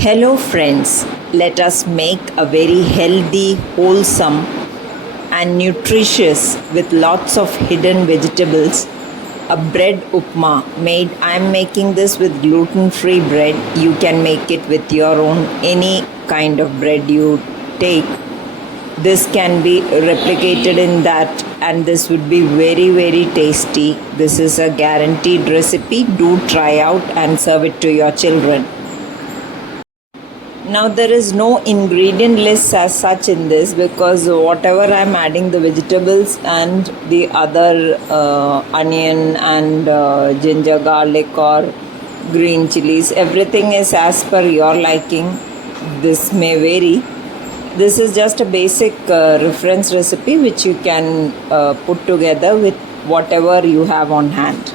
Hello, friends. Let us make a very healthy, wholesome, and nutritious with lots of hidden vegetables. A bread upma made. I'm making this with gluten free bread. You can make it with your own any kind of bread you take. This can be replicated in that, and this would be very, very tasty. This is a guaranteed recipe. Do try out and serve it to your children. Now there is no ingredient list as such in this because whatever I'm adding, the vegetables and the other onion and ginger, garlic or green chilies, everything is as per your liking. This may vary. This is just a basic reference recipe which you can put together with whatever you have on hand.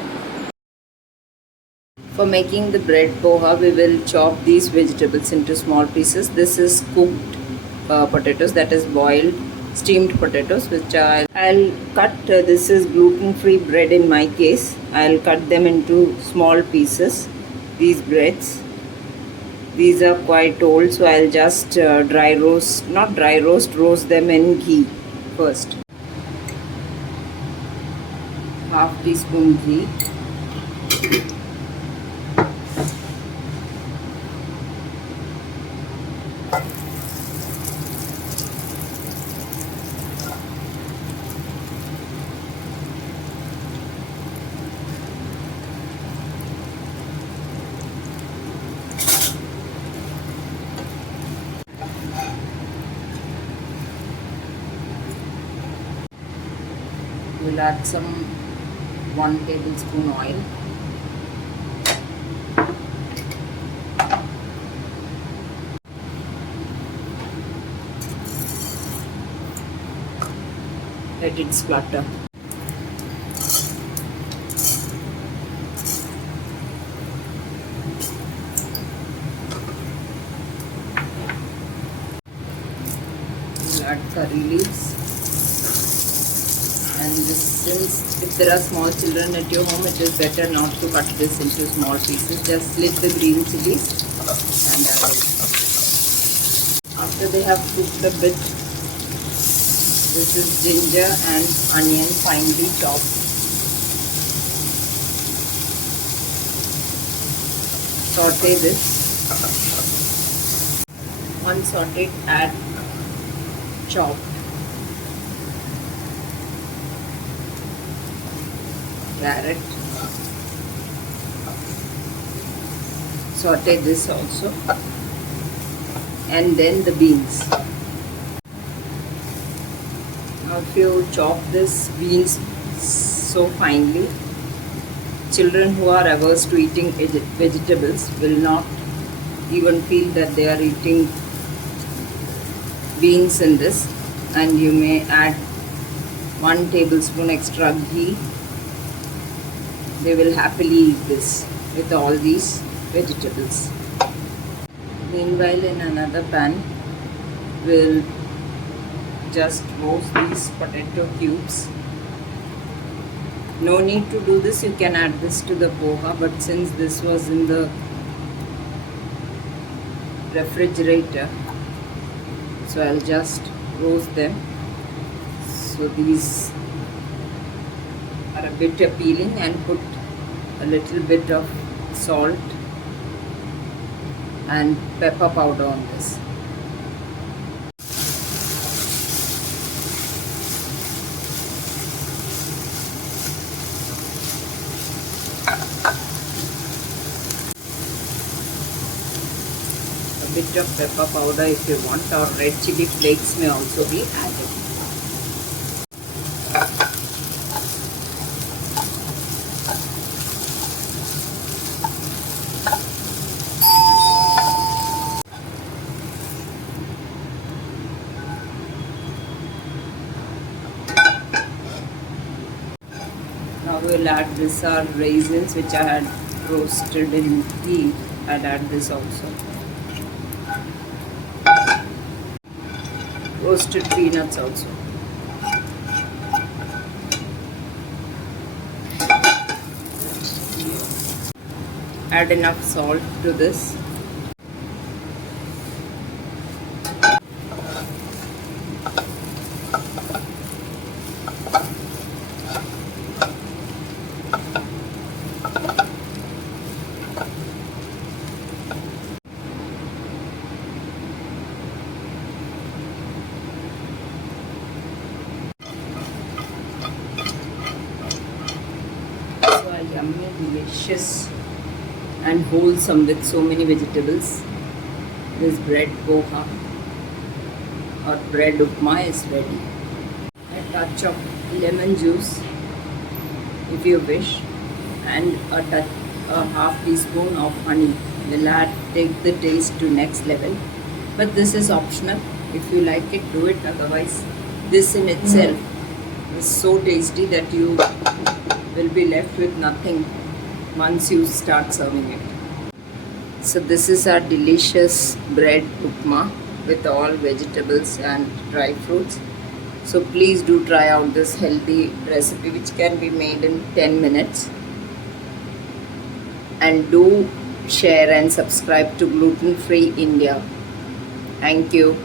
For making the bread poha, we will chop these vegetables into small pieces. This is cooked potatoes, that is boiled, steamed potatoes, which I'll cut. This is gluten-free bread in my case. I'll cut them into small pieces, these breads. These are quite old, so I'll just roast them in ghee first. Half teaspoon ghee. We'll add some 1 tablespoon oil. Let it splutter. We'll add curry leaves. And this, since if there are small children at your home, it is better not to cut this into small pieces. Just slit the green chilies and add it. After they have cooked a bit, this is ginger and onion finely chopped. Saute this. Once sauteed, add chopped carrot. Saute this also, and then the beans. Now if you chop this beans so finely, children who are averse to eating vegetables will not even feel that they are eating beans in this, and you may add 1 tablespoon extra ghee. They will happily eat this with all these vegetables. Meanwhile, in another pan, we'll just roast these potato cubes. No need to do this, you can add this to the poha, but since this was in the refrigerator, so I'll just roast them. So these are a bit appealing, and put a little bit of salt and pepper powder on this. A bit of pepper powder if you want, or red chili flakes may also be added. Now we'll add this are raisins which I had roasted in ghee. I'll add this also. Roasted peanuts also. Add enough salt to this. delicious and wholesome with so many vegetables. This bread poha or bread upma is ready. A touch of lemon juice if you wish, and a half teaspoon of honey will take the taste to next level. But this is optional. If you like it, do it. Otherwise, this in itself is so tasty that you will be left with nothing once you start serving it. So this is our delicious bread upma with all vegetables and dry fruits. So please do try out this healthy recipe which can be made in 10 minutes. And do share and subscribe to Gluten Free India. Thank you.